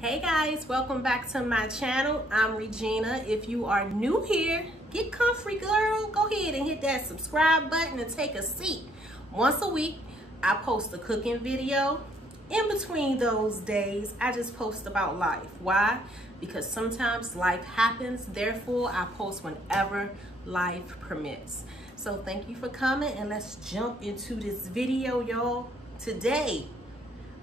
Hey guys, welcome back to my channel. I'm Regina. If you are new here, get comfy, girl. Go ahead and hit that subscribe button and take a seat. Once a week, I post a cooking video. In between those days, I just post about life. Why? Because sometimes life happens. Therefore, I post whenever life permits. So thank you for coming, and let's jump into this video, y'all. Today,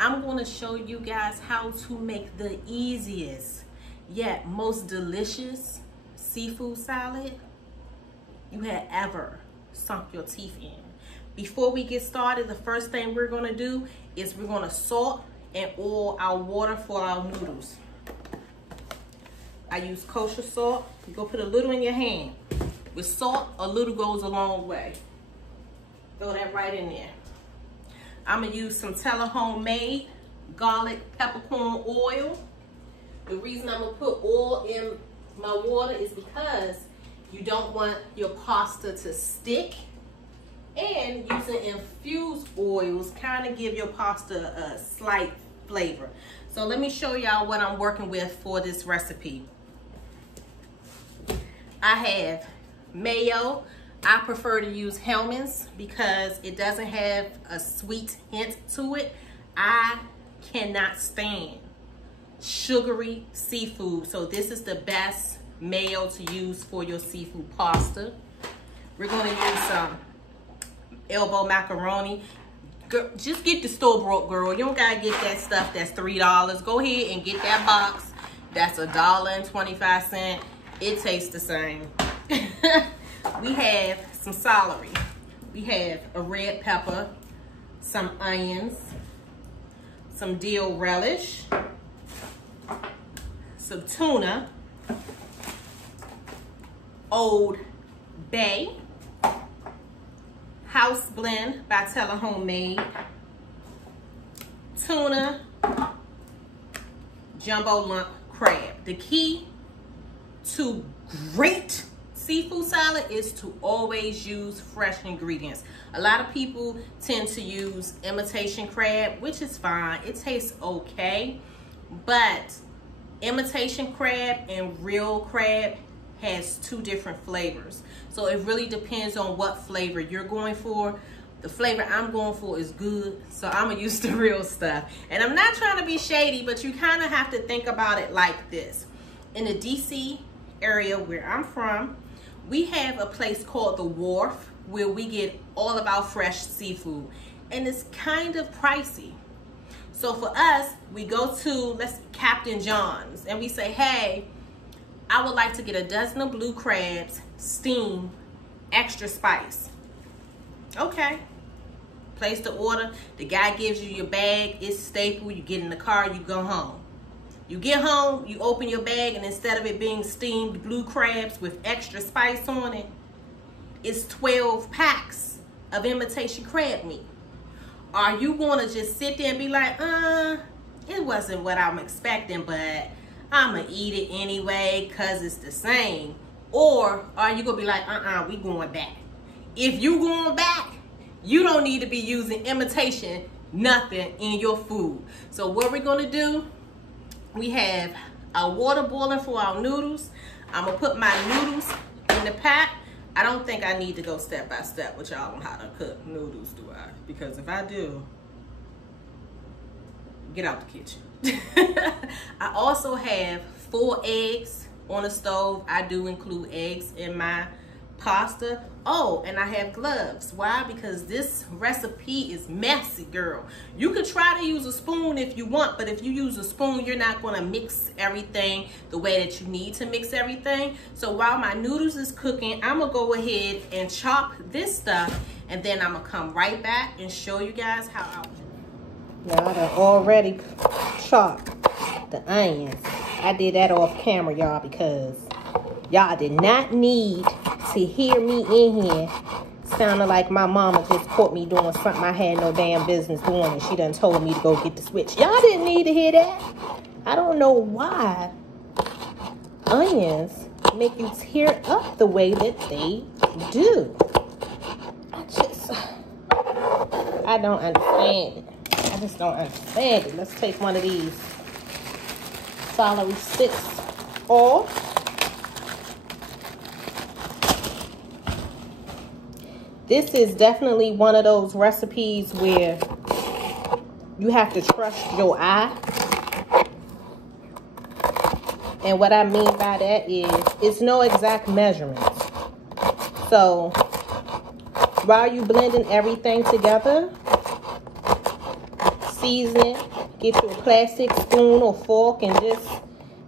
I'm going to show you guys how to make the easiest yet most delicious seafood salad you had ever sunk your teeth in. Before we get started, the first thing we're going to do is we're going to salt and oil our water for our noodles. I use kosher salt. You go put a little in your hand. With salt, a little goes a long way. Throw that right in there. I'm gonna use some Teller homemade garlic peppercorn oil. The reason I'm gonna put oil in my water is because you don't want your pasta to stick, and using infused oils kind of give your pasta a slight flavor. So let me show y'all what I'm working with for this recipe. I have mayo. I prefer to use Hellmann's because it doesn't have a sweet hint to it. I cannot stand sugary seafood, so this is the best mayo to use for your seafood pasta. We're going to use some elbow macaroni. Girl, just get the store-bought, girl. You don't gotta get that stuff that's $3. Go ahead and get that box. That's $1.25. It tastes the same. We have some celery, we have a red pepper, some onions, some dill relish, some tuna, Old Bay, house blend by Teller homemade, tuna, jumbo lump crab. The key to great seafood salad is to always use fresh ingredients. A lot of people tend to use imitation crab, which is fine. It tastes okay, but imitation crab and real crab has two different flavors. So it really depends on what flavor you're going for. The flavor I'm going for is good, so I'm gonna use the real stuff. And I'm not trying to be shady, but you kind of have to think about it like this. In the DC area where I'm from, we have a place called The Wharf where we get all of our fresh seafood, and it's kind of pricey. So for us, we go to Captain John's and we say, hey, I would like to get a dozen of blue crabs, steamed, extra spice. Okay, place the order. The guy gives you your bag. It's staple. You get in the car, you go home. You get home, you open your bag, and instead of it being steamed blue crabs with extra spice on it, it's 12 packs of imitation crab meat. Are you gonna just sit there and be like, it wasn't what I'm expecting, but I'ma eat it anyway cause it's the same? Or are you gonna be like, we going back? If you going back, you don't need to be using imitation nothing in your food. So what we're gonna do, we have our water boiling for our noodles. I'm gonna put my noodles in the pot. I don't think I need to go step by step with y'all on how to cook noodles, do I? Because if I do, get out the kitchen. I also have 4 eggs on the stove. I do include eggs in my pasta. Oh, and I have gloves. Why? Because this recipe is messy, girl. You could try to use a spoon if you want, but if you use a spoon, you're not going to mix everything the way that you need to mix everything. So while my noodles is cooking, I'm going to go ahead and chop this stuff, and then I'm going to come right back and show you guys how I Now, I done already chopped the onions. I did that off camera, y'all, because y'all did not need to hear me in here sounding like my mama just caught me doing something I had no damn business doing, and she done told me to go get the switch. Y'all didn't need to hear that. I don't know why onions make you tear up the way that they do. I don't understand it. I just don't understand it. Let's take one of these celery sticks off. This is definitely one of those recipes where you have to trust your eye. And what I mean by that is it's no exact measurements. So while you blending everything together, season it, get you a plastic spoon or fork and just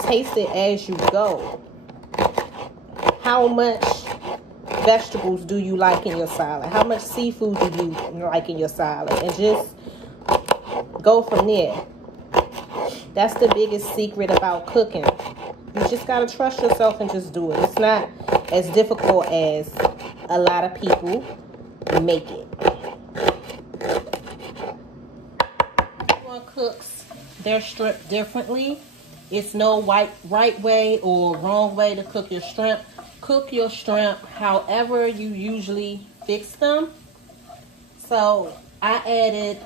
taste it as you go. How much vegetables do you like in your salad? How much seafood do you like in your salad? And just go from there. That's the biggest secret about cooking. You just gotta trust yourself and just do it. It's not as difficult as a lot of people make it. Everyone cooks their shrimp differently. It's no right way or wrong way to cook your shrimp. Cook your shrimp however you usually fix them. So I added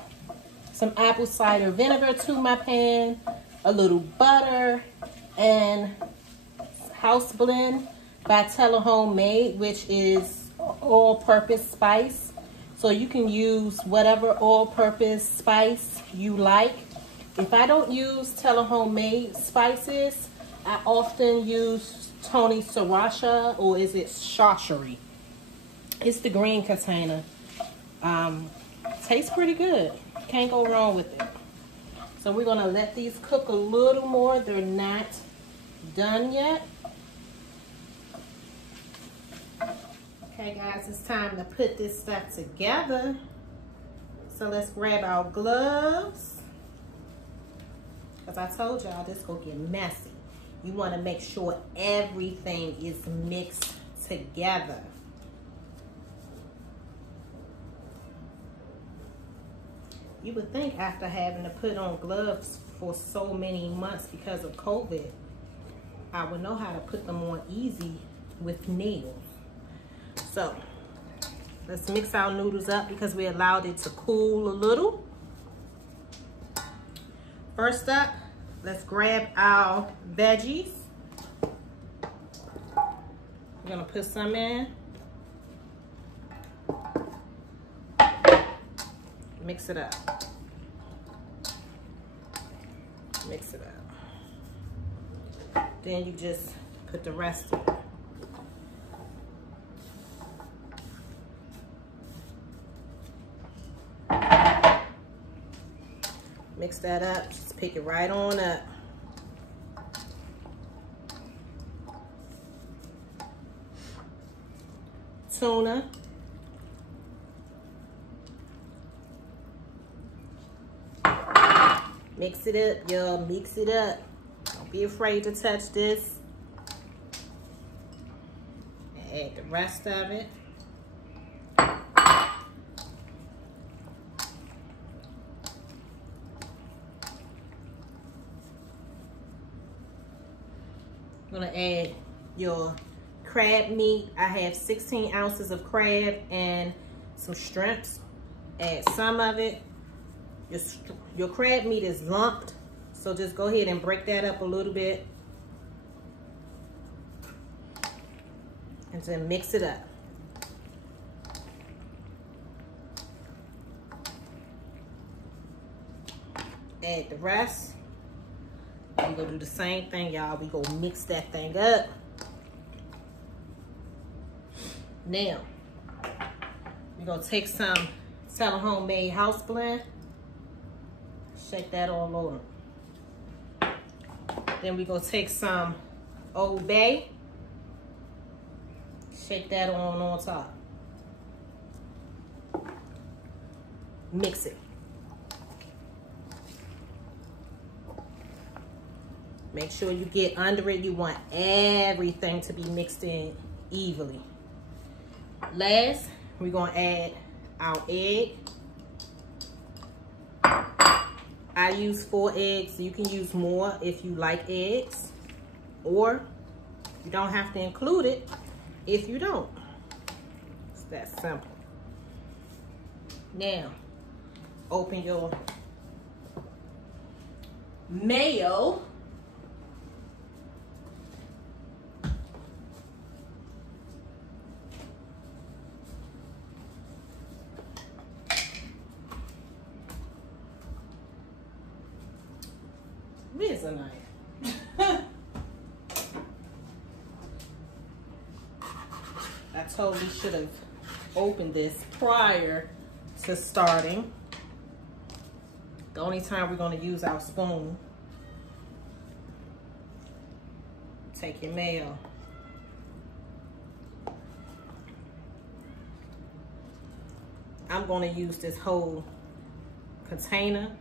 some apple cider vinegar to my pan, a little butter, and House Blend by Tella Homemade, which is all-purpose spice. So you can use whatever all-purpose spice you like. If I don't use Tella Homemade spices, I often use Tony Sriracha, or is it Shashery? It's the green container. Tastes pretty good. Can't go wrong with it. So we're gonna let these cook a little more. They're not done yet. Okay guys, it's time to put this stuff together. So let's grab our gloves. Because I told y'all this gonna get messy. You want to make sure everything is mixed together. You would think after having to put on gloves for so many months because of COVID, I would know how to put them on easy with nails. So let's mix our noodles up because we allowed it to cool a little. First up, let's grab our veggies. We're gonna put some in. Mix it up. Mix it up. Then you just put the rest in. Mix that up, just pick it right on up. Tuna. Mix it up, y'all, mix it up. Don't be afraid to touch this. Add the rest of it. I'm gonna add your crab meat. I have 16 ounces of crab and some shrimps. Add some of it. Your crab meat is lumped, so just go ahead and break that up a little bit. And then mix it up. Add the rest. We're gonna do the same thing, y'all. We gonna mix that thing up. Now, we're gonna take some Tella Homemade House Blend. Shake that all over. Then we're gonna take some Old Bay. Shake that on top. Mix it. Make sure you get under it. You want everything to be mixed in evenly. Last, we're gonna add our egg. I use 4 eggs. You can use more if you like eggs, or you don't have to include it if you don't. It's that simple. Now, open your mayo. Where's a knife? I totally should have opened this prior to starting. The only time we're going to use our spoon. Take your mayo. I'm going to use this whole container.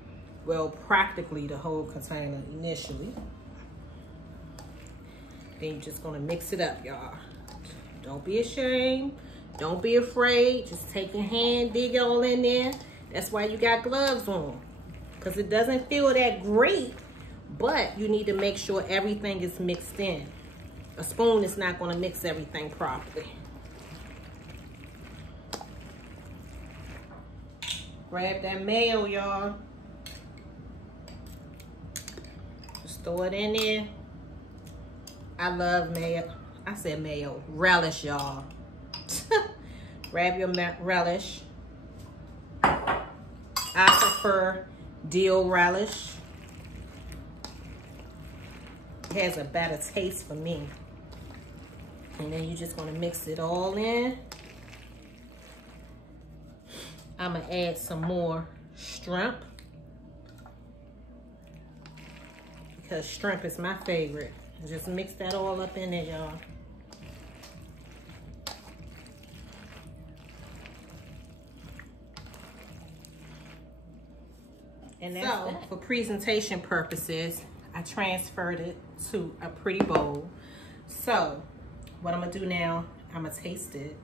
Well, practically the whole container initially. Then you're just going to mix it up, y'all. Don't be ashamed. Don't be afraid. Just take your hand, dig it all in there. That's why you got gloves on. Because it doesn't feel that great, but you need to make sure everything is mixed in. A spoon is not going to mix everything properly. Grab that mayo, y'all. Just throw it in there. I love mayo. I said mayo. Relish, y'all. Grab your relish. I prefer dill relish. It has a better taste for me. And then you're just gonna mix it all in. I'm gonna add some more shrimp because shrimp is my favorite. Just mix that all up in there, y'all. And that's so, for presentation purposes, I transferred it to a pretty bowl. So, what I'm gonna do now, I'm gonna taste it.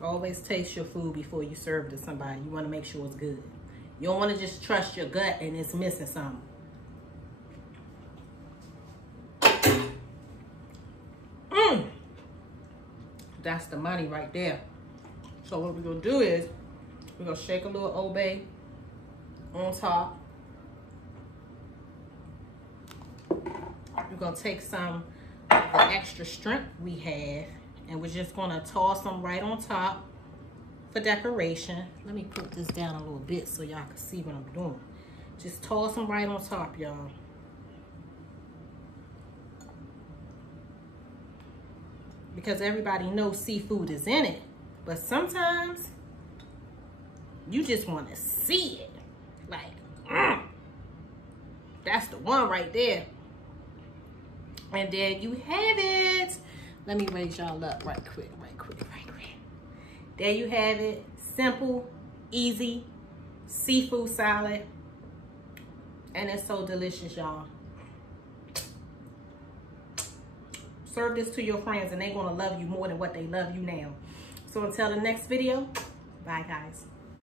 Always taste your food before you serve it to somebody. You wanna make sure it's good. You don't wanna just trust your gut and it's missing something. That's the money right there. So what we're gonna do is, we're gonna shake a little Old Bay on top. We're gonna take some of the extra shrimp we have, and we're just gonna toss them right on top for decoration. Let me put this down a little bit so y'all can see what I'm doing. Just toss them right on top, y'all. Because everybody knows seafood is in it. But sometimes, you just want to see it. Like, that's the one right there. And there you have it. Let me raise y'all up right quick. There you have it. Simple, easy, seafood salad. And it's so delicious, y'all. Serve this to your friends and they're gonna love you more than what they love you now. So until the next video, bye guys.